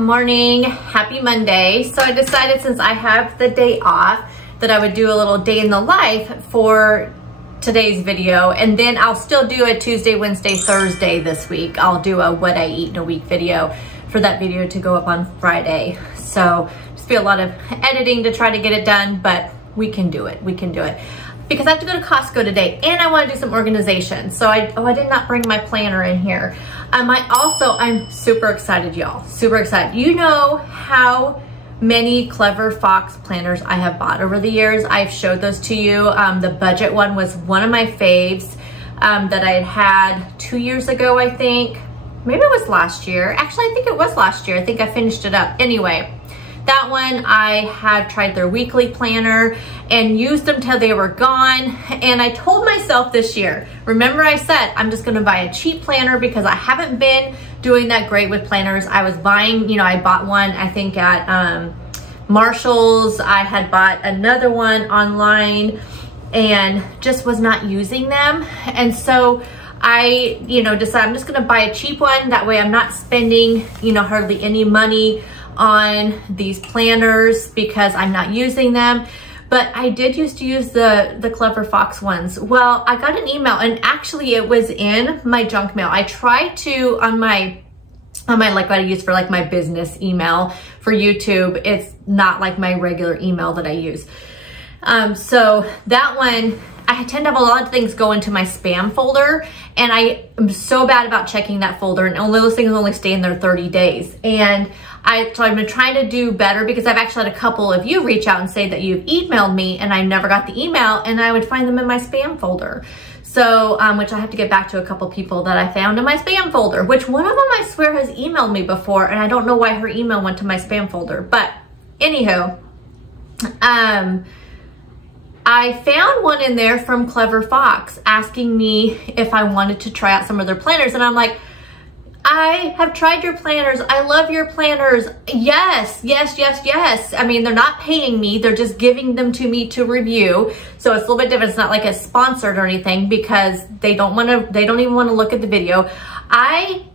morning, happy Monday. So I decided since I have the day off that I would do a little day in the life for today's video, and then I'll still do a Tuesday, Wednesday, Thursday this week. I'll do a what I eat in a week video for that video to go up on Friday. So just be a lot of editing to try to get it done, but we can do it, because I have to go to Costco today and I want to do some organization. So I did not bring my planner in here. I'm super excited, y'all, super excited. You know how many Clever Fox planners I have bought over the years. I've showed those to you. The budget one was one of my faves that I had 2 years ago, I think. Maybe it was last year. Actually, I think it was last year. I think I finished it up. Anyway, that one, I have tried their weekly planner and used them till they were gone. And I told myself this year, remember I said, I'm just gonna buy a cheap planner because I haven't been doing that great with planners. I was buying, I bought one, I think at Marshall's. I had bought another one online and just was not using them. And so I, decided I'm just gonna buy a cheap one. That way I'm not spending, hardly any money on these planners because I'm not using them. But I did used to use the Clever Fox ones. Well, I got an email, and actually it was in my junk mail. I tried to, on my like what I use for like my business email for YouTube, it's not like my regular email that I use. So that one, I tend to have a lot of things go into my spam folder, and I am so bad about checking that folder, and those things only stay in there 30 days. And so I've been trying to do better, because I've actually had a couple of you reach out and say that you've emailed me and I never got the email, and I would find them in my spam folder. So, which I have to get back to a couple people that I found in my spam folder, which one of them I swear has emailed me before, and I don't know why her email went to my spam folder. But anywho, I found one in there from Clever Fox asking me if I wanted to try out some of their planners. And I'm like, I have tried your planners. I love your planners. Yes, yes, yes, yes. I mean, they're not paying me. They're just giving them to me to review. So it's a little bit different. It's not like it's sponsored or anything, because they don't even want to look at the video.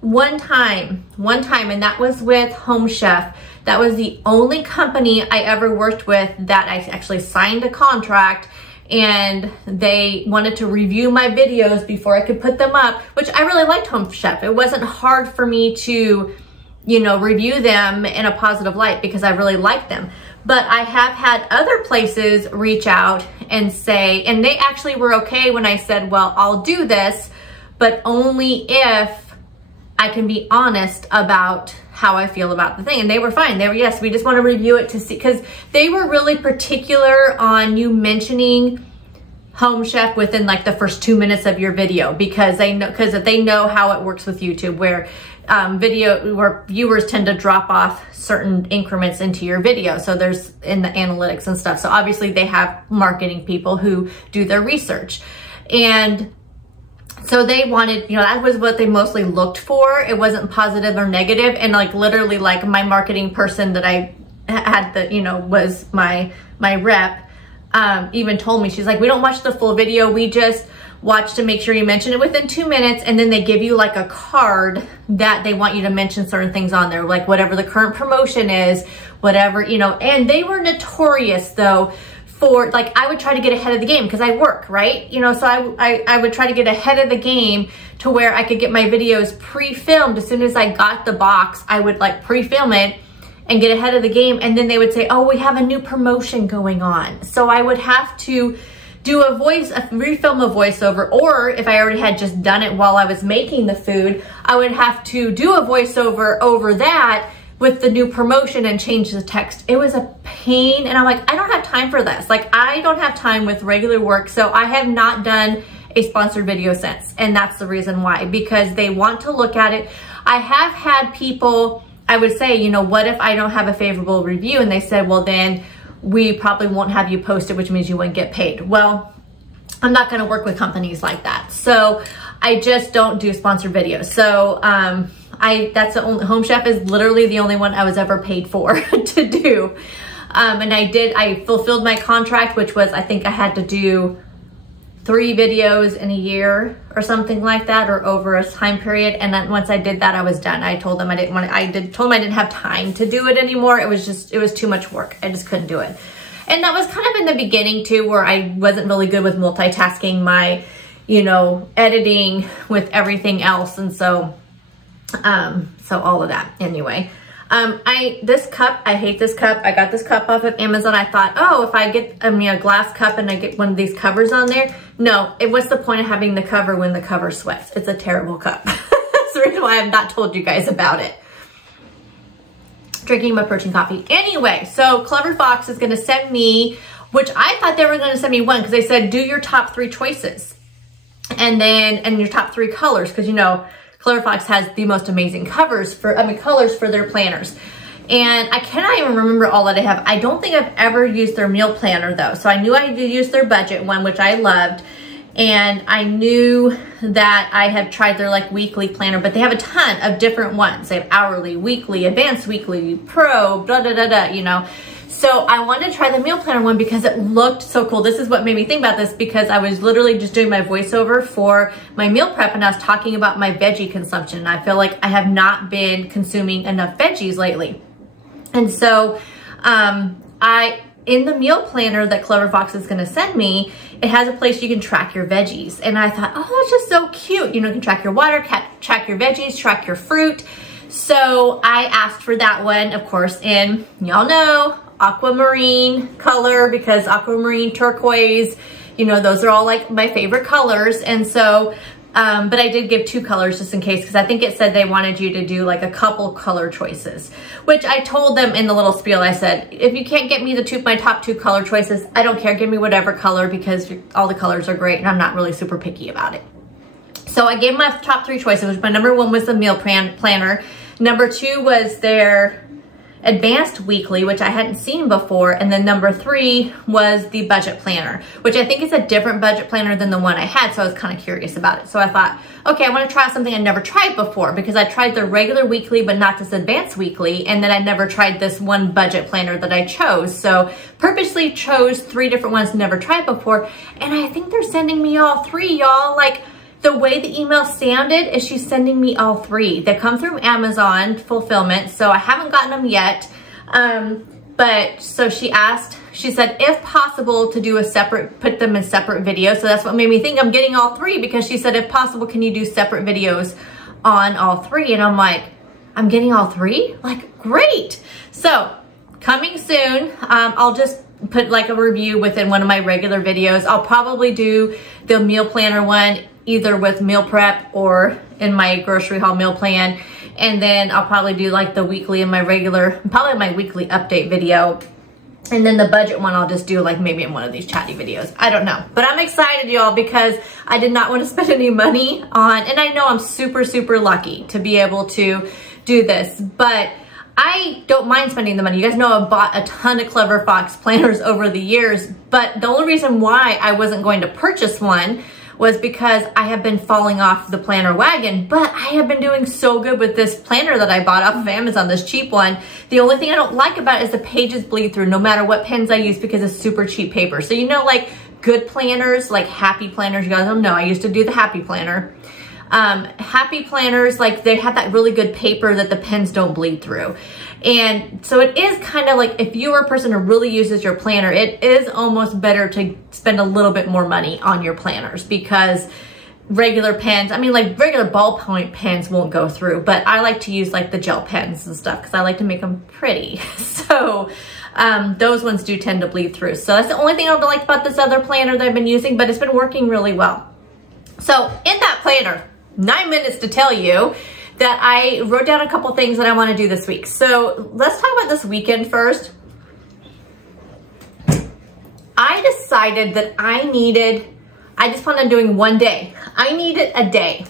One time, and that was with Home Chef. That was the only company I ever worked with that I actually signed a contract, and they wanted to review my videos before I could put them up, which I really liked Home Chef. It wasn't hard for me to, review them in a positive light because I really liked them. But I have had other places reach out and say, and they actually were okay when I said, well, I'll do this, but only if I can be honest about how I feel about the thing. And they were fine. They were, yes, we just want to review it to see, because they were really particular on you mentioning Home Chef within like the first 2 minutes of your video, because they know how it works with YouTube, where where viewers tend to drop off certain increments into your video. So there's in the analytics and stuff. So obviously they have marketing people who do their research. And so they wanted, that was what they mostly looked for. It wasn't positive or negative. And like literally, like my marketing person that I had that, was my rep, even told me, she's like, we don't watch the full video. We just watch to make sure you mention it within 2 minutes. And then they give you like a card that they want you to mention certain things on there, like whatever the current promotion is, whatever, and they were notorious though, for like, I would try to get ahead of the game because I work, right? So I would try to get ahead of the game to where I could get my videos pre-filmed. As soon as I got the box, I would like pre-film it and get ahead of the game. And then they would say, oh, we have a new promotion going on. So I would have to do refilm a voiceover, or if I already had just done it while I was making the food, I would have to do a voiceover over that with the new promotion and change the text. It was a pain, and I'm like, I don't have time for this. Like, I don't have time with regular work, so I have not done a sponsored video since, and that's the reason why, because they want to look at it. I have had people, I would say, what if I don't have a favorable review? And they said, well, then we probably won't have you post it, which means you won't get paid. Well, I'm not gonna work with companies like that. So I just don't do sponsored videos. So that's the only, Home Chef is literally the only one I was ever paid for to do. And I fulfilled my contract, which was, I think I had to do 3 videos in a year or something like that, or over a time period. And then once I did that, I was done. I told them I didn't want to, told them I didn't have time to do it anymore. It was too much work. I just couldn't do it. And that was kind of in the beginning too, where I wasn't really good with multitasking my, you know, editing with everything else. And so, so all of that anyway. This cup, I hate this cup. I got this cup off of Amazon. I thought, oh, if I get, a glass cup and I get one of these covers on there. No, what's the point of having the cover when the cover sweats? It's a terrible cup. That's the reason why I've not told you guys about it. Drinking my protein coffee. Anyway, so Clever Fox is gonna send me, which I thought they were gonna send me one, because they said, do your top 3 choices. And your top 3 colors, because you know, Clever Fox has the most amazing colors for their planners. And I cannot even remember all that I have. I don't think I've ever used their meal planner though. So I knew I did use their budget one, which I loved. And I knew that I had tried their like weekly planner, but they have a ton of different ones. They have hourly, weekly, advanced weekly, pro, blah, blah, blah, blah, you know. So I wanted to try the meal planner one because it looked so cool. This is what made me think about this, because I was literally just doing my voiceover for my meal prep and I was talking about my veggie consumption. And I feel like I have not been consuming enough veggies lately. And so in the meal planner that Clever Fox is gonna send me, it has a place you can track your veggies. And I thought, oh, that's just so cute. You know, you can track your water, track your veggies, track your fruit. So I asked for that one, of course, in, y'all know, aquamarine color, because aquamarine, turquoise, you know, those are all like my favorite colors. And so, but I did give 2 colors just in case, because I think it said they wanted you to do like a couple color choices, which I told them in the little spiel. I said, if you can't get me my top 2 color choices, I don't care. Give me whatever color, because all the colors are great and I'm not really super picky about it. So I gave my top 3 choices, which my number 1 was the meal planner. Number 2 was their advanced weekly, which I hadn't seen before. And then number 3 was the budget planner, which I think is a different budget planner than the one I had. So I was kind of curious about it. So I thought, okay, I want to try something I never tried before, because I tried the regular weekly, but not this advanced weekly. And then I never tried this one budget planner that I chose. So purposely chose 3 different ones never tried before. And I think they're sending me all 3, y'all. Like, the way the email sounded is she's sending me all 3. They come through Amazon fulfillment, so I haven't gotten them yet. But so she said, if possible, to do put them in separate videos. So that's what made me think I'm getting all 3, because she said, if possible, can you do separate videos on all 3? And I'm like, I'm getting all 3? Like, great. So coming soon. I'll just put like a review within one of my regular videos. I'll probably do the meal planner one either with meal prep or in my grocery haul meal plan. And then I'll probably do like the weekly in my regular, probably my weekly update video. And then the budget one, I'll just do like maybe in one of these Chatty videos. I don't know. But I'm excited, y'all, because I did not want to spend any money on, and I know I'm super, super lucky to be able to do this, but I don't mind spending the money. You guys know I've bought a ton of Clever Fox planners over the years, but the only reason why I wasn't going to purchase one was because I have been falling off the planner wagon, but I have been doing so good with this planner that I bought off of Amazon, this cheap one. The only thing I don't like about it is the pages bleed through no matter what pens I use, because it's super cheap paper. So you know, like good planners, like Happy planners, you guys don't know, I used to do the Happy planner. Happy planners, like they have that really good paper that the pens don't bleed through. And so it is kind of like, if you are a person who really uses your planner, it is almost better to spend a little bit more money on your planners, because regular pens, I mean like regular ballpoint pens won't go through, but I like to use like the gel pens and stuff because I like to make them pretty. So those ones do tend to bleed through. So that's the only thing I don't like about this other planner that I've been using, but it's been working really well. So in that planner, 9 minutes to tell you that I wrote down a couple things that I want to do this week. So let's talk about this weekend first. I decided that I just planned on doing one day. I needed a day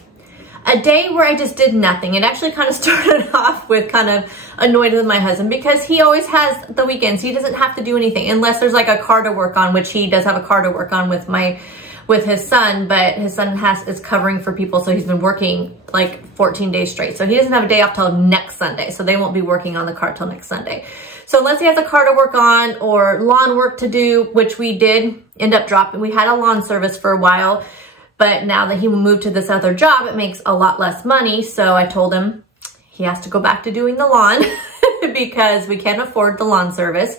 where I just did nothing. It actually kind of started off with kind of annoyed with my husband, because he always has the weekends. He doesn't have to do anything unless there's like a car to work on, which he does have a car to work on with his son, but his son is covering for people, so he's been working like 14 days straight. So he doesn't have a day off till next Sunday, so they won't be working on the car till next Sunday. So unless he has a car to work on or lawn work to do, which we did end up dropping, we had a lawn service for a while, but now that he moved to this other job, it makes a lot less money. So I told him he has to go back to doing the lawn because we can't afford the lawn service.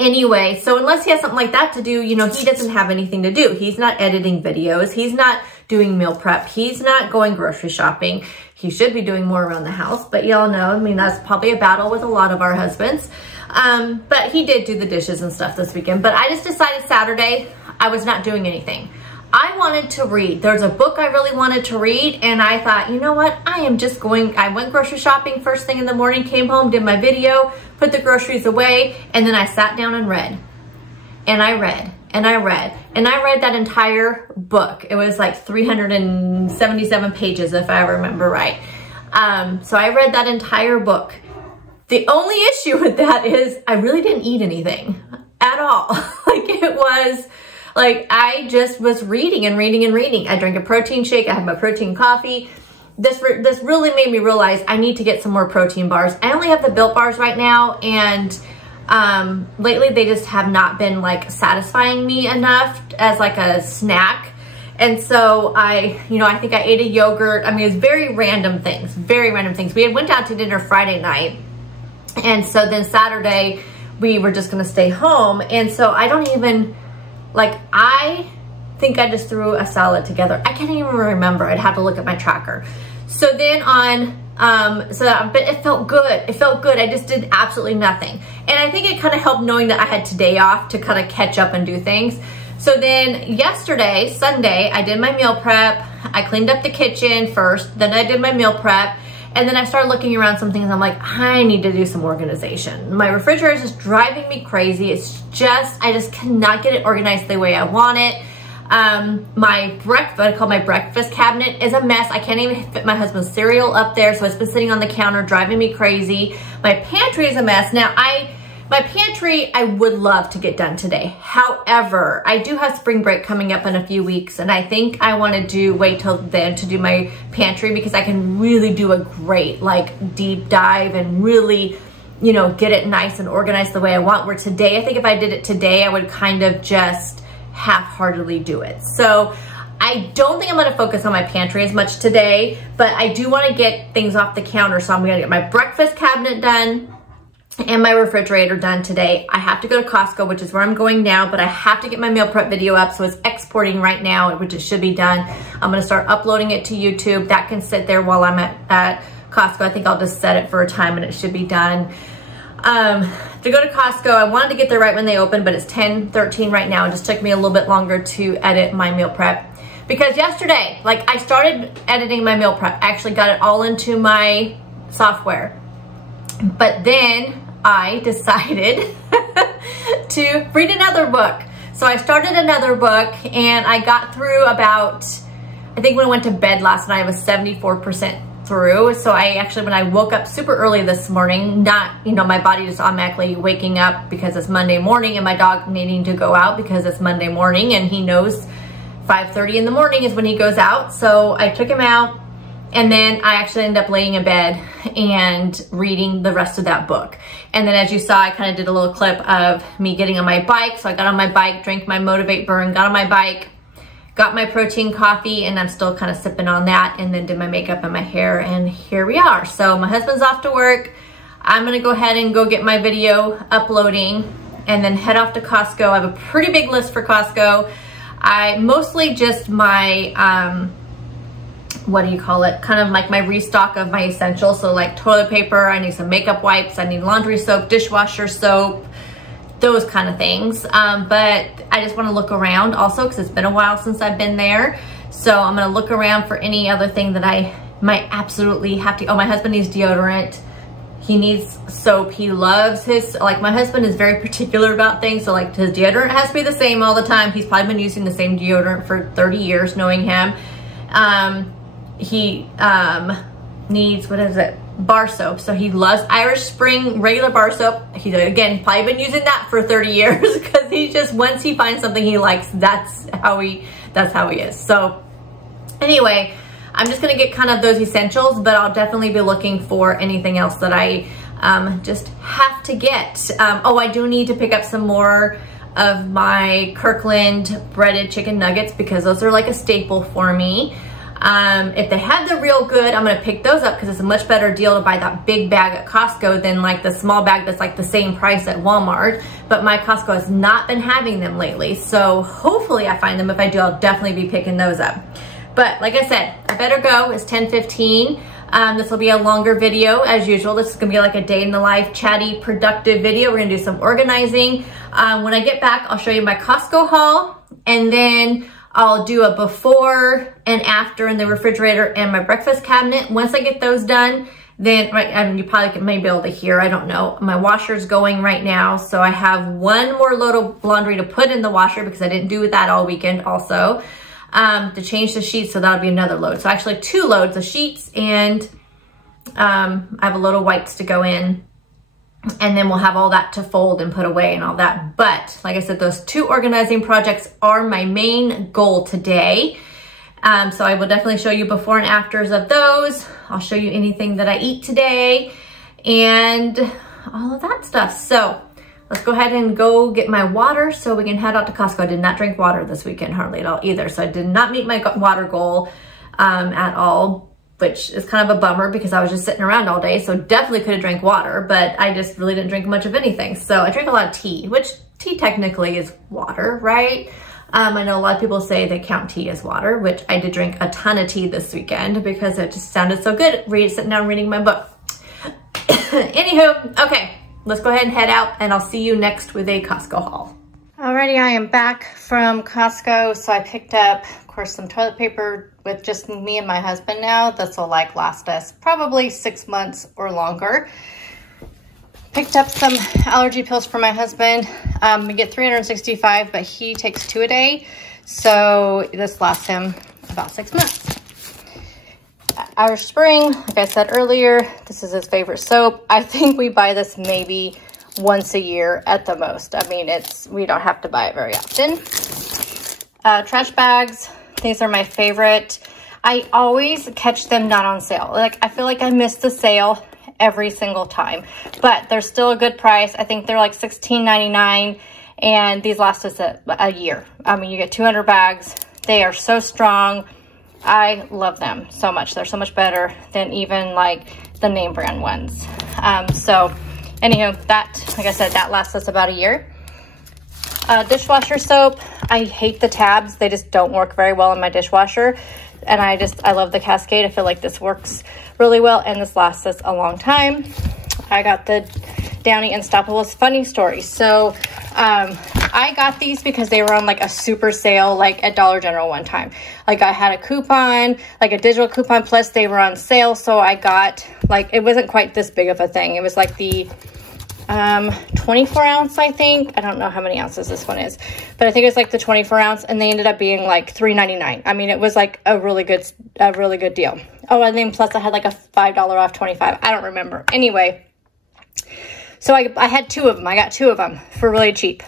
Anyway, so unless he has something like that to do, you know, he doesn't have anything to do. He's not editing videos. He's not doing meal prep. He's not going grocery shopping. He should be doing more around the house, but y'all know, I mean, that's probably a battle with a lot of our husbands. But he did do the dishes and stuff this weekend, but I just decided Saturday I was not doing anything. I wanted to read. There's a book I really wanted to read, and I thought, you know what? I went grocery shopping first thing in the morning, came home, did my video, put the groceries away, and then I sat down and read. And I read, and I read, and I read that entire book. It was like 377 pages, if I remember right. So I read that entire book. The only issue with that is I really didn't eat anything at all. Like, it was like, I just was reading and reading and reading. I drank a protein shake. I had my protein coffee. This really made me realize I need to get some more protein bars. I only have the Built bars right now, and lately they just have not been like satisfying me enough as like a snack. And so I think I ate a yogurt. I mean, it's very random things. We went out to dinner Friday night, and so then Saturday we were just gonna stay home. And so I don't even, like, I think I just threw a salad together. I can't even remember. I'd have to look at my tracker. So then but it felt good. It felt good. I just did absolutely nothing. And I think it kind of helped knowing that I had today off to kind of catch up and do things. So then yesterday, Sunday, I did my meal prep. I cleaned up the kitchen first, then I did my meal prep. And then I started looking around some things. I'm like, I need to do some organization. My refrigerator is just driving me crazy. It's just, I just cannot get it organized the way I want it. What I call my breakfast cabinet is a mess. I can't even fit my husband's cereal up there. So it's been sitting on the counter driving me crazy. My pantry is a mess. Now my pantry, I would love to get done today. However, I do have spring break coming up in a few weeks, and I think I want to wait till then to do my pantry, because I can really do a great like deep dive and really, you know, get it nice and organized the way I want. Where today, I think if I did it today, I would kind of just half-heartedly do it. So I don't think I'm going to focus on my pantry as much today, but I do want to get things off the counter. So I'm going to get my breakfast cabinet done and my refrigerator done today. I have to go to Costco, which is where I'm going now, but I have to get my meal prep video up. So it's exporting right now, which it should be done. I'm going to start uploading it to YouTube. That can sit there while I'm at Costco. I think I'll just set it for a time and it should be done. To go to Costco, I wanted to get there right when they open, but it's 10:13 right now. It just took me a little bit longer to edit my meal prep, because yesterday, like, I started editing my meal prep. I actually got it all into my software, but then I decided to read another book. So I started another book, and I got through about, I think when I went to bed last night, I was 74% through. So I actually, when I woke up super early this morning, not, you know, my body just automatically waking up because it's Monday morning, and my dog needing to go out because it's Monday morning, and he knows 5:30 in the morning is when he goes out. So I took him out, and then I actually ended up laying in bed and reading the rest of that book. And then, as you saw, I kind of did a little clip of me getting on my bike. So I got on my bike, drank my Motivate Burn, got on my bike, got my protein coffee, and I'm still kind of sipping on that, and then did my makeup and my hair, and here we are. So my husband's off to work. I'm gonna go ahead and go get my video uploading and then head off to Costco. I have a pretty big list for Costco. I mostly just my, what do you call it? Kind of like my restock of my essentials. So like toilet paper, I need some makeup wipes, I need laundry soap, dishwasher soap, those kind of things. But I just want to look around also, because it's been a while since I've been there. So I'm going to look around for any other thing that I might absolutely have to. Oh, my husband needs deodorant. He needs soap. He loves his, like, my husband is very particular about things. So like, his deodorant has to be the same all the time. He's probably been using the same deodorant for 30 years, knowing him. He needs, what is it? Bar soap. So he loves Irish Spring regular bar soap. He's probably been using that for 30 years, because he just, once he finds something he likes, that's how he is. So anyway, I'm just gonna get kind of those essentials, but I'll definitely be looking for anything else that I just have to get. Oh, I do need to pick up some more of my Kirkland breaded chicken nuggets because those are like a staple for me. If they have the real good, I'm gonna pick those up because it's a much better deal to buy that big bag at Costco than like the small bag that's like the same price at Walmart. But my Costco has not been having them lately, so hopefully I find them. If I do, I'll definitely be picking those up. But like I said, I better go. It's 10:15. This will be a longer video as usual. This is gonna be like a day in the life, chatty, productive video. We're gonna do some organizing. When I get back, I'll show you my Costco haul, and then I'll do a before and after in the refrigerator and my breakfast cabinet. Once I get those done, then, you probably may be able to hear, I don't know, my washer's going right now. So I have one more load of laundry to put in the washer because I didn't do that all weekend also. To change the sheets, so that'll be another load. So actually 2 loads of sheets, and I have a load of whites to go in, and then we'll have all that to fold and put away and all that. But like I said, those 2 organizing projects are my main goal today. So I will definitely show you before and afters of those. I'll show you anything that I eat today and all of that stuff. So let's go ahead and go get my water so we can head out to Costco. I did not drink water this weekend hardly at all either. So I did not meet my water goal at all, which is kind of a bummer because I was just sitting around all day. So definitely could have drank water, but I just really didn't drink much of anything. So I drank a lot of tea, which tea technically is water, right? I know a lot of people say they count tea as water, which I did drink a ton of tea this weekend because it just sounded so good sitting down reading my book. Anywho, okay. Let's go ahead and head out, and I'll see you next with a Costco haul. Alrighty, I am back from Costco. So I picked up, of course, some toilet paper with just me and my husband now. This will like last us probably 6 months or longer. Picked up some allergy pills for my husband. We get 365, but he takes 2 a day. So this lasts him about 6 months. Irish Spring, like I said earlier, this is his favorite soap. I think we buy this maybe once a year at the most. I mean, we don't have to buy it very often. Trash bags, these are my favorite. I always catch them not on sale. Like, I feel like I miss the sale every single time, but they're still a good price. I think they're like $16.99, and these last us a year. I mean, you get 200 bags. They are so strong. I love them so much. They're so much better than even like the name brand ones. So anyhow, that, like I said, that lasts us about a year. Dishwasher soap. I hate the tabs. They just don't work very well in my dishwasher. And I love the Cascade. I feel like this works really well, and this lasts us a long time. I got the Downy Unstoppables. Funny story. So I got these because they were on like a super sale, like at Dollar General one time. Like I had a coupon, like a digital coupon, plus they were on sale. So I got, like, it wasn't quite this big of a thing. It was like the 24 ounce, I think. I don't know how many ounces this one is, but I think it's like the 24 ounce, and they ended up being like $3.99. I mean, it was like a really good deal. Oh, and then plus I had like a $5 off 25. I don't remember. Anyway, so I had 2 of them. I got 2 of them for really cheap.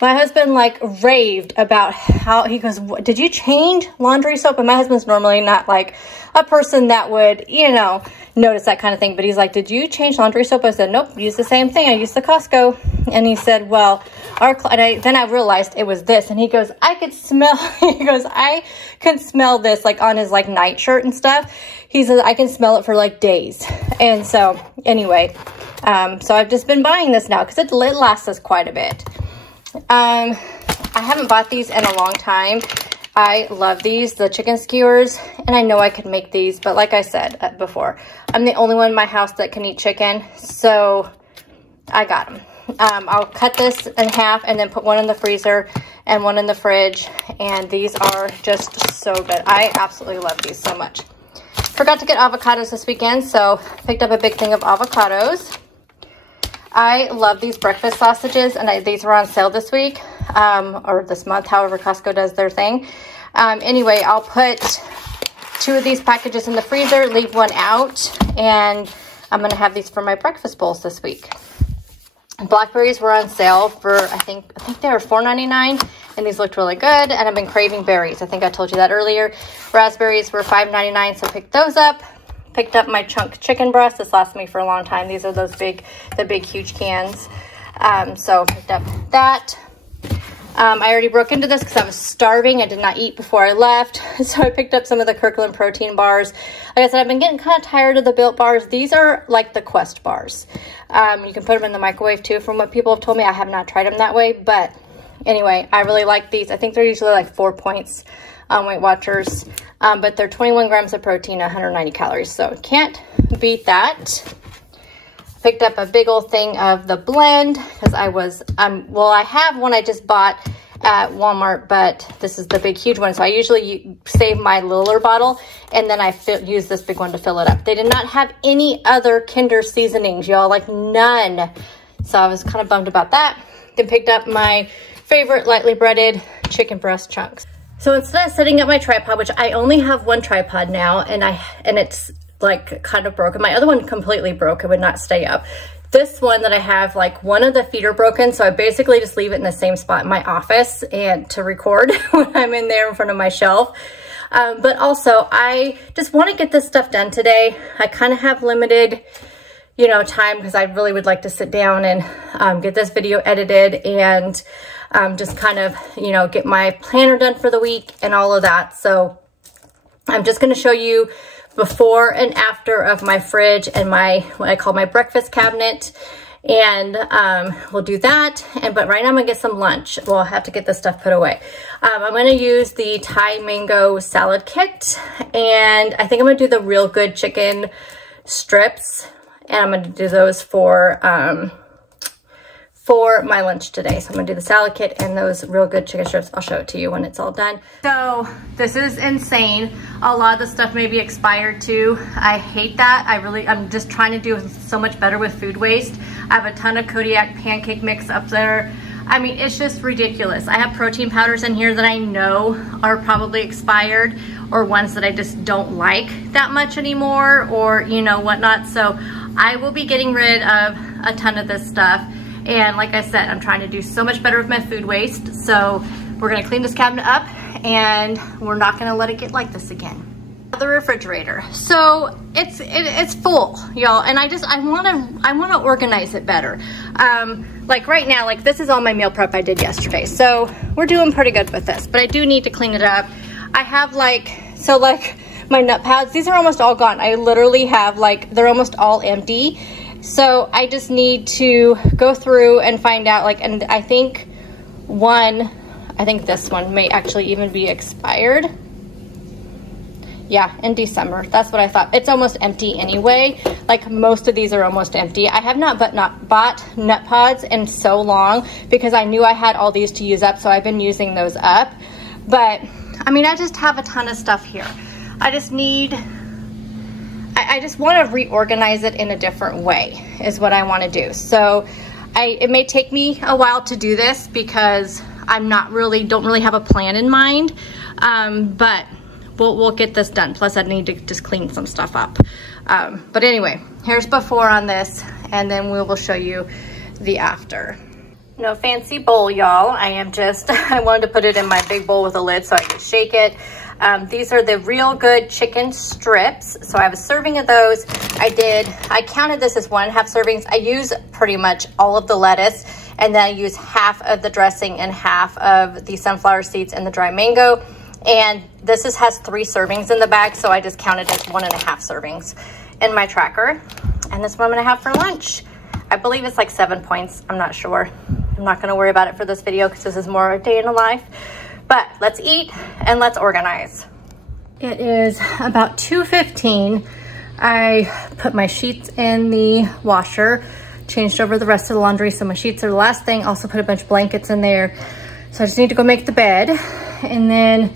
My husband like raved about how, he goes, did you change laundry soap? And my husband's normally not like a person that would, you know, notice that kind of thing. But he's like, did you change laundry soap? I said, nope, use the same thing. I use the Costco. And he said, well, then I realized it was this. And he goes, I could smell, he goes, I can smell this like on his like nightshirt and stuff. He says, I can smell it for like days. And so anyway, so I've just been buying this now because it lasts us quite a bit. I haven't bought these in a long time. I love these, the chicken skewers, and I know I could make these, but like I said before, I'm the only one in my house that can eat chicken, so I got them. I'll cut this in half and then put one in the freezer and one in the fridge, and these are just so good. I absolutely love these so much. Forgot to get avocados this weekend, so picked up a big thing of avocados. I love these breakfast sausages, and these were on sale this week, or this month, however Costco does their thing. Anyway, I'll put 2 of these packages in the freezer, leave one out, and I'm going to have these for my breakfast bowls this week. Blackberries were on sale for, I think they were $4.99, and these looked really good, and I've been craving berries. I think I told you that earlier. Raspberries were $5.99, so pick those up. Picked up my chunk chicken breast. This lasts me for a long time. These are those big, the big, huge cans. So picked up that. I already broke into this because I was starving. I did not eat before I left. So I picked up some of the Kirkland protein bars. Like I said, I've been getting kind of tired of the Built bars. These are like the Quest bars. You can put them in the microwave too, from what people have told me. I have not tried them that way, but anyway, I really like these. I think they're usually like 4 points on Weight Watchers, but they're 21 grams of protein, 190 calories. So can't beat that. Picked up a big old thing of the blend because I was, well, I have one I just bought at Walmart, but this is the big, huge one. So I usually save my littler bottle and then I use this big one to fill it up. They did not have any other Kinder seasonings, y'all, like none. So I was kind of bummed about that. Then picked up my favorite lightly breaded chicken breast chunks. So instead of setting up my tripod, which I only have one tripod now, and it's like kind of broken. My other one completely broke. It would not stay up. This one that I have, like one of the feet are broken. So I basically just leave it in the same spot in my office and to record when I'm in there in front of my shelf. But also I just want to get this stuff done today. I kind of have limited, you know, time because I really would like to sit down and get this video edited and just kind of, you know, get my planner done for the week and all of that. So I'm just going to show you before and after of my fridge and my, what I call my breakfast cabinet. And we'll do that. But right now I'm gonna get some lunch. Well, I'll have to get this stuff put away. I'm gonna use the Thai mango salad kit. And I think I'm gonna do the Real Good chicken strips. And I'm gonna do those for my lunch today. So I'm gonna do the salad kit and those Real Good chicken strips. I'll show it to you when it's all done. So this is insane. A lot of the stuff may be expired too. I hate that. I'm just trying to do so much better with food waste. I have a ton of Kodiak pancake mix up there. I mean, it's just ridiculous. I have protein powders in here that I know are probably expired or ones that I just don't like that much anymore or, you know, whatnot. So I will be getting rid of a ton of this stuff. And like I said, I'm trying to do so much better with my food waste. So we're gonna clean this cabinet up and we're not gonna let it get like this again. The refrigerator. So it's full, y'all. And I wanna organize it better. Like right now, like this is all my meal prep I did yesterday. So we're doing pretty good with this, but I do need to clean it up. I have like my nut pads, these are almost all gone. I literally have like, they're almost all empty. So I just need to go through and find out, like, and I think this one may actually even be expired. Yeah, in December. That's what I thought. It's almost empty anyway. Like most of these are almost empty. I have not bought nut pods in so long because I knew I had all these to use up. So I've been using those up. But I mean, I just have a ton of stuff here. I just want to reorganize it in a different way is what I want to do. So it may take me a while to do this because don't really have a plan in mind. But we'll get this done. Plus I need to just clean some stuff up. But anyway, here's before on this and then we will show you the after. No fancy bowl, y'all. I wanted to put it in my big bowl with a lid so I could shake it. These are the Real Good chicken strips. So I have a serving of those. I counted this as 1.5 servings. I use pretty much all of the lettuce and then I use half of the dressing and half of the sunflower seeds and the dry mango. And this has 3 servings in the bag. So I just counted as 1.5 servings in my tracker. And this is what I'm gonna have for lunch. I believe it's like 7 points. I'm not sure. I'm not gonna worry about it for this video because this is more a day in a life. But let's eat and let's organize. It is about 2:15. I put my sheets in the washer, changed over the rest of the laundry. So my sheets are the last thing. Also put a bunch of blankets in there. So I just need to go make the bed. And then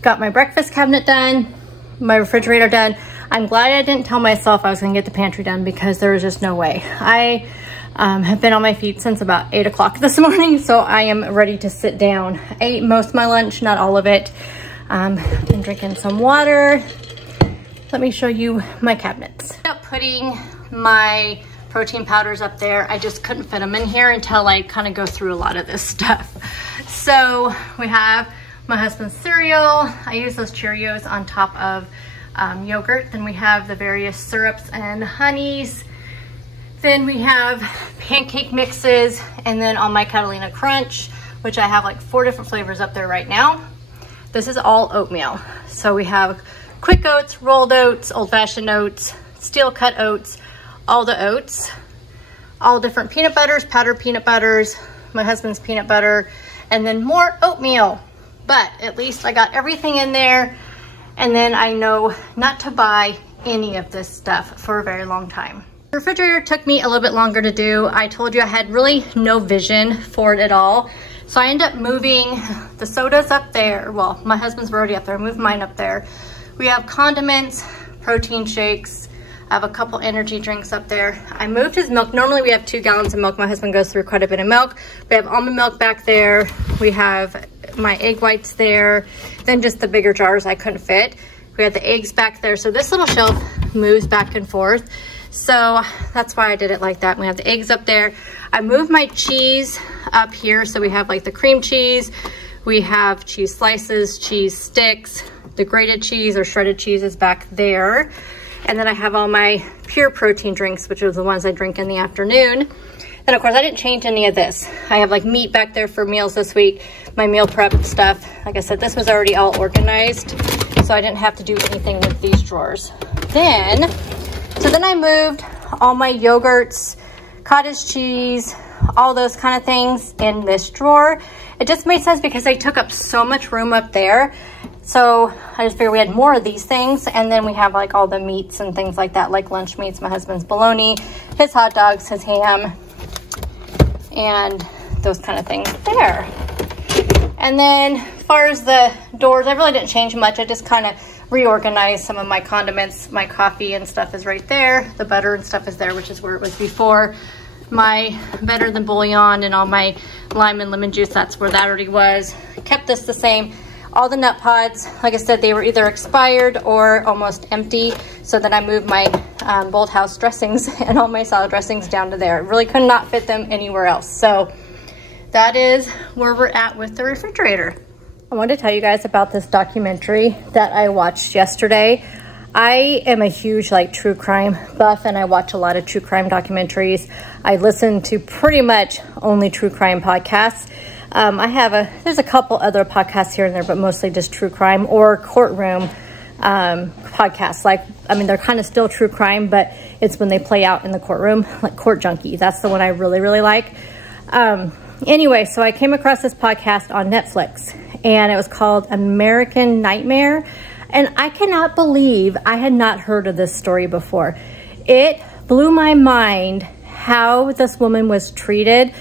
got my breakfast cabinet done, my refrigerator done. I'm glad I didn't tell myself I was gonna get the pantry done because there was just no way. I have been on my feet since about 8 o'clock this morning, so I am ready to sit down. I ate most of my lunch, not all of it. I'm drinking some water. Let me show you my cabinets. I ended up putting my protein powders up there. I just couldn't fit them in here until I kind of go through a lot of this stuff. So we have my husband's cereal. I use those Cheerios on top of yogurt. Then we have the various syrups and honeys. Then we have pancake mixes, and then all my Catalina Crunch, which I have like 4 different flavors up there right now. This is all oatmeal. So we have quick oats, rolled oats, old-fashioned oats, steel cut oats, all the oats, all different peanut butters, powdered peanut butters, my husband's peanut butter, and then more oatmeal. But at least I got everything in there, and then I know not to buy any of this stuff for a very long time. The refrigerator took me a little bit longer to do. I told you I had really no vision for it at all. So I ended up moving the sodas up there. Well, my husband's were already up there. I moved mine up there. We have condiments, protein shakes. I have a couple energy drinks up there. I moved his milk. Normally we have 2 gallons of milk. My husband goes through quite a bit of milk. We have almond milk back there. We have my egg whites there. Then just the bigger jars I couldn't fit. We have the eggs back there. So this little shelf moves back and forth. So that's why I did it like that. We have the eggs up there. I moved my cheese up here. So we have like the cream cheese. We have cheese slices, cheese sticks. The grated cheese or shredded cheese is back there. And then I have all my pure protein drinks, which are the ones I drink in the afternoon. Then of course I didn't change any of this. I have like meat back there for meals this week. My meal prep stuff. Like I said, this was already all organized. So I didn't have to do anything with these drawers. So then I moved all my yogurts, cottage cheese, all those kind of things in this drawer. It just made sense because they took up so much room up there. So I just figured we had more of these things. And then we have like all the meats and things like that, like lunch meats, my husband's bologna, his hot dogs, his ham, and those kind of things there. And then as far as the doors, I really didn't change much. I just kind of reorganized some of my condiments. My coffee and stuff is right there. The butter and stuff is there, which is where it was before. My Better Than Bouillon and all my lime and lemon juice, that's where that already was. Kept this the same. All the nut pods, like I said, they were either expired or almost empty. So then I moved my Bold House dressings and all my salad dressings down to there. Really could not fit them anywhere else. So that is where we're at with the refrigerator. I wanted to tell you guys about this documentary that I watched yesterday. I am a huge like true crime buff, and I watch a lot of true crime documentaries. I listen to pretty much only true crime podcasts. There's a couple other podcasts here and there, but mostly just true crime or courtroom podcasts. Like, I mean, they're kind of still true crime, but it's when they play out in the courtroom, like Court Junkie. That's the one I really, really like. Anyway, so I came across this podcast on Netflix, and it was called American Nightmare. And I cannot believe I had not heard of this story before. It blew my mind how this woman was treated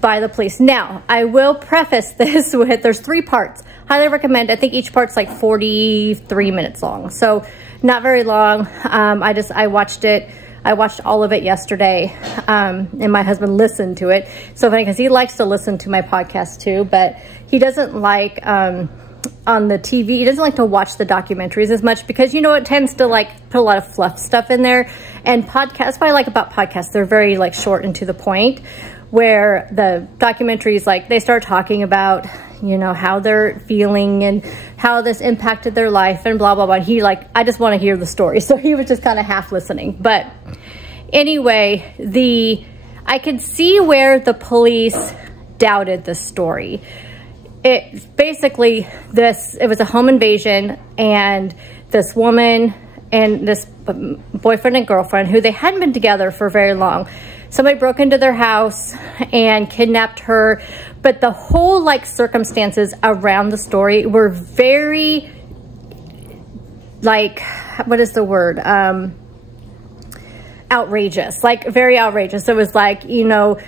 by the police. Now, I will preface this with, there's 3 parts. Highly recommend. I think each part's like 43 minutes long. So not very long. I watched it. I watched all of it yesterday, and my husband listened to it. So funny because he likes to listen to my podcast too, but he doesn't like, on the TV, he doesn't like to watch the documentaries as much because, you know, it tends to like put a lot of fluff stuff in there. And podcasts, what I like about podcasts, they're very like short and to the point, where the documentaries, like they start talking about, you know, how they're feeling and how this impacted their life and blah, blah, blah. And he like, I just want to hear the story. So he was just kind of half listening. But anyway, I could see where the police doubted the story. It basically, it was a home invasion, and this woman and this boyfriend and girlfriend, who they hadn't been together for very long, somebody broke into their house and kidnapped her. But the whole like circumstances around the story were very, like, what is the word? Outrageous, like very outrageous. It was like, you know,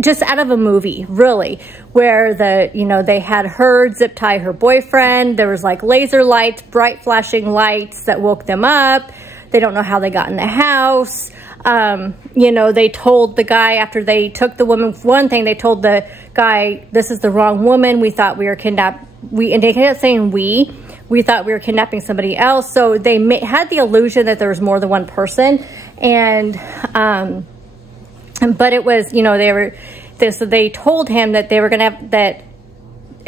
just out of a movie, really, where they had her zip tie her boyfriend. There was like laser lights, bright flashing lights that woke them up. They don't know how they got in the house. You know, they told the guy after they took the woman, one thing, they told the guy, this is the wrong woman. We thought we were kidnapped. And they kept saying we thought we were kidnapping somebody else. So they had the illusion that there was more than one person. And, but it was, you know, so they told him that they were going to have, that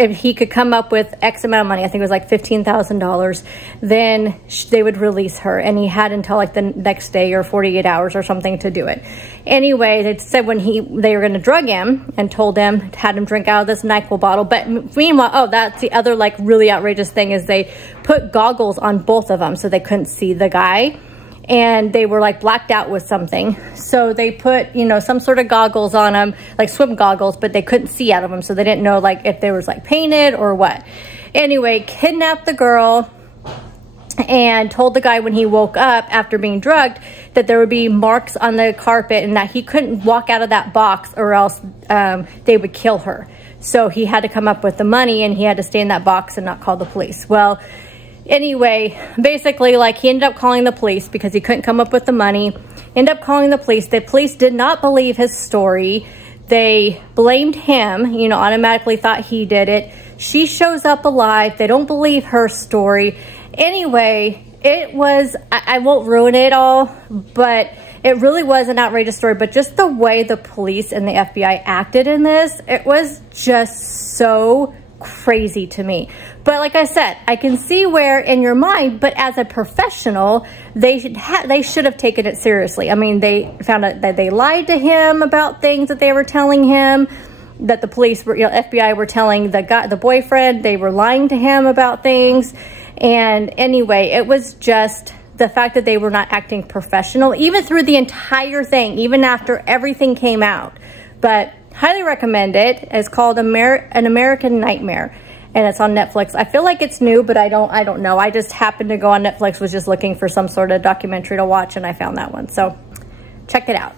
if he could come up with X amount of money, I think it was like $15,000, then they would release her. And he had until like the next day or 48 hours or something to do it. Anyway, they said when they were going to drug him and told him, had him drink out of this NyQuil bottle. But meanwhile, oh, that's the other like really outrageous thing, is they put goggles on both of them so they couldn't see the guy. And they were like blacked out with something. So they put, you know, some sort of goggles on them, like swim goggles, but they couldn't see out of them. So they didn't know like if they was like painted or what. Anyway, kidnapped the girl and told the guy when he woke up after being drugged that there would be marks on the carpet and that he couldn't walk out of that box or else they would kill her. So he had to come up with the money and he had to stay in that box and not call the police. Well, anyway, basically, like, he ended up calling the police because he couldn't come up with the money. Ended up calling the police. The police did not believe his story. They blamed him, you know, automatically thought he did it. She shows up alive. They don't believe her story. Anyway, it was, I won't ruin it all, but it really was an outrageous story. But just the way the police and the FBI acted in this, it was just so crazy to me. But like I said, I can see where in your mind, but as a professional, they should have taken it seriously. I mean, they found out that they lied to him about things that they were telling him, that the police were, you know, FBI were telling the guy, the boyfriend, they were lying to him about things. And anyway, it was just the fact that they were not acting professional, even through the entire thing, even after everything came out. But highly recommend it. It's called An American Nightmare, and it's on Netflix. I feel like it's new, but I don't know. I just happened to go on Netflix, was just looking for some sort of documentary to watch, and I found that one. So check it out.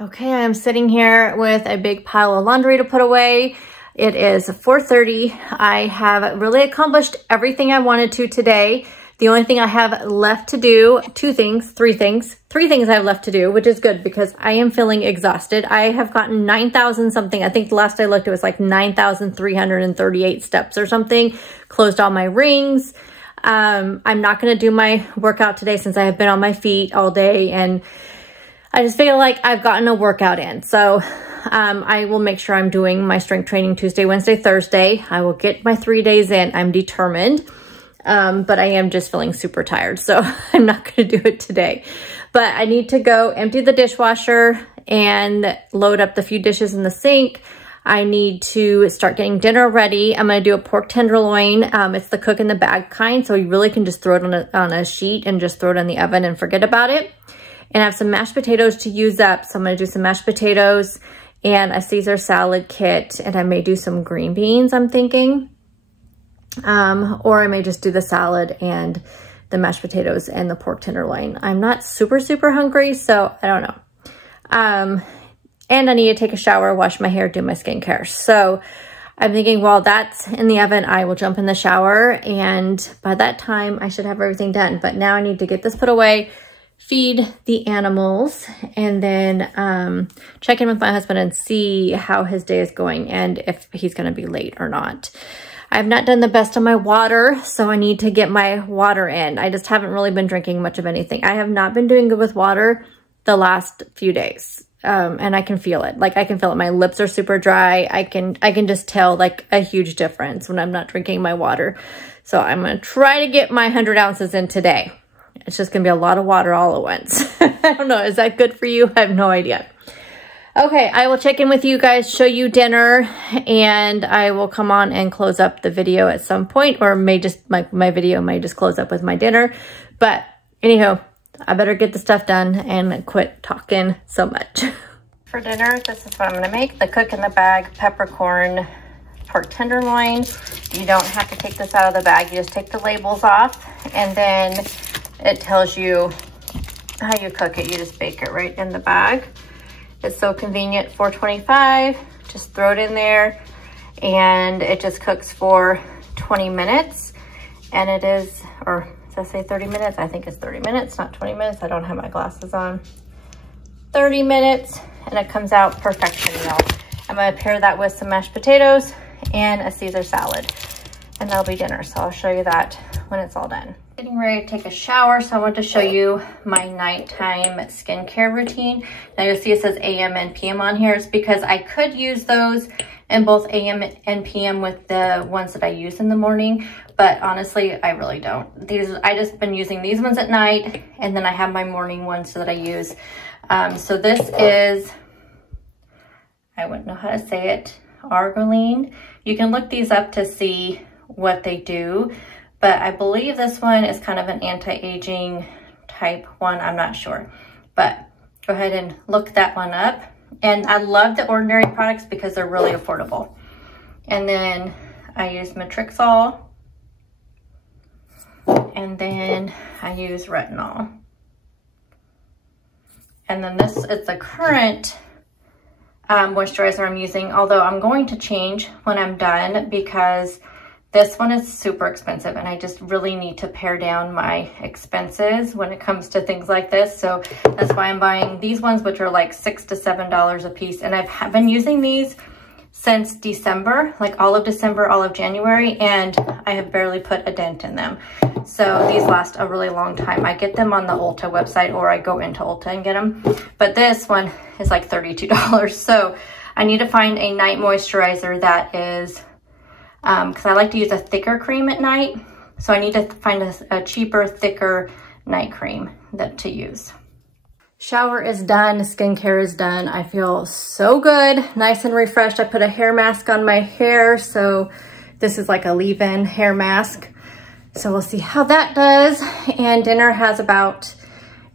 Okay, I'm sitting here with a big pile of laundry to put away. It is 4:30. I have really accomplished everything I wanted to today. The only thing I have left to do, three things I have left to do, which is good because I am feeling exhausted. I have gotten 9,000 something. I think the last I looked, it was like 9,338 steps or something. Closed all my rings. I'm not going to do my workout today since I have been on my feet all day, and I just feel like I've gotten a workout in. So I will make sure I'm doing my strength training Tuesday, Wednesday, Thursday. I will get my 3 days in. I'm determined. But I am just feeling super tired, so I'm not going to do it today. But I need to go empty the dishwasher and load up the few dishes in the sink. I need to start getting dinner ready. I'm going to do a pork tenderloin. It's the cook in the bag kind, so you really can just throw it on a sheet and just throw it in the oven and forget about it. And I have some mashed potatoes to use up, so I'm going to do some mashed potatoes and a Caesar salad kit, and I may do some green beans, I'm thinking. Or I may just do the salad and the mashed potatoes and the pork tenderloin. I'm not super hungry, so I don't know. And I need to take a shower, wash my hair, do my skincare. So I'm thinking while that's in the oven, I will jump in the shower, and by that time I should have everything done. But now I need to get this put away, feed the animals, and then check in with my husband and see how his day is going and if he's going to be late or not. I've not done the best on my water, so I need to get my water in. I just haven't really been drinking much of anything. I have not been doing good with water the last few days, and I can feel it. Like, I can feel it. My lips are super dry. I can just tell, like, a huge difference when I'm not drinking my water. So I'm going to try to get my 100 ounces in today. It's just going to be a lot of water all at once. I don't know. Is that good for you? I have no idea. Okay, I will check in with you guys, show you dinner, and I will come on and close up the video at some point, or may just, my video may just close up with my dinner. But anyhow, I better get the stuff done and quit talking so much. For dinner, this is what I'm gonna make. The cook in the bag peppercorn pork tenderloin. You don't have to take this out of the bag. You just take the labels off, and then it tells you how you cook it. You just bake it right in the bag. It's so convenient, $4.25, just throw it in there, and it just cooks for 20 minutes, and it is, or does that say 30 minutes? I think it's 30 minutes, not 20 minutes. I don't have my glasses on. 30 minutes, and it comes out perfection, y'all. I'm gonna pair that with some mashed potatoes and a Caesar salad, and that'll be dinner, so I'll show you that when it's all done. Getting ready to take a shower, so I want to show you my nighttime skincare routine. Now you'll see it says AM and PM on here. It's because I could use those in both AM and PM with the ones that I use in the morning, but honestly, I really don't. I just been using these ones at night, and then I have my morning ones that I use. So this is, I wouldn't know how to say it, Argoline. You can look these up to see what they do, but I believe this one is kind of an anti-aging type one. I'm not sure, but go ahead and look that one up. And I love the Ordinary products because they're really affordable. And then I use Matrixol, and then I use retinol. And then this is the current moisturizer I'm using, although I'm going to change when I'm done because this one is super expensive and I just really need to pare down my expenses when it comes to things like this. So that's why I'm buying these ones, which are like $6 to $7 a piece. And I've been using these since December, like all of December, all of January, and I have barely put a dent in them. So these last a really long time. I get them on the Ulta website, or I go into Ulta and get them. But this one is like $32. So I need to find a night moisturizer that is, because I like to use a thicker cream at night. So I need to find a cheaper, thicker night cream to use. Shower is done, skincare is done. I feel so good, nice and refreshed. I put a hair mask on my hair, so this is like a leave-in hair mask. So we'll see how that does. And dinner has about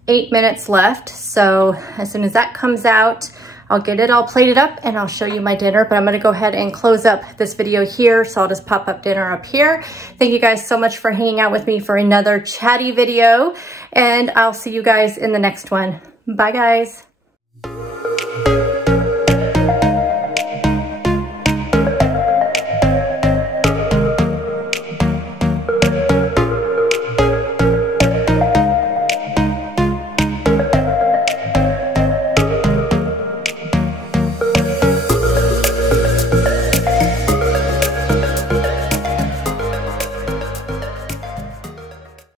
8 minutes left. So as soon as that comes out, I'll get it all plated up and I'll show you my dinner, but I'm gonna go ahead and close up this video here. So I'll just pop up dinner up here. Thank you guys so much for hanging out with me for another chatty video, and I'll see you guys in the next one. Bye guys.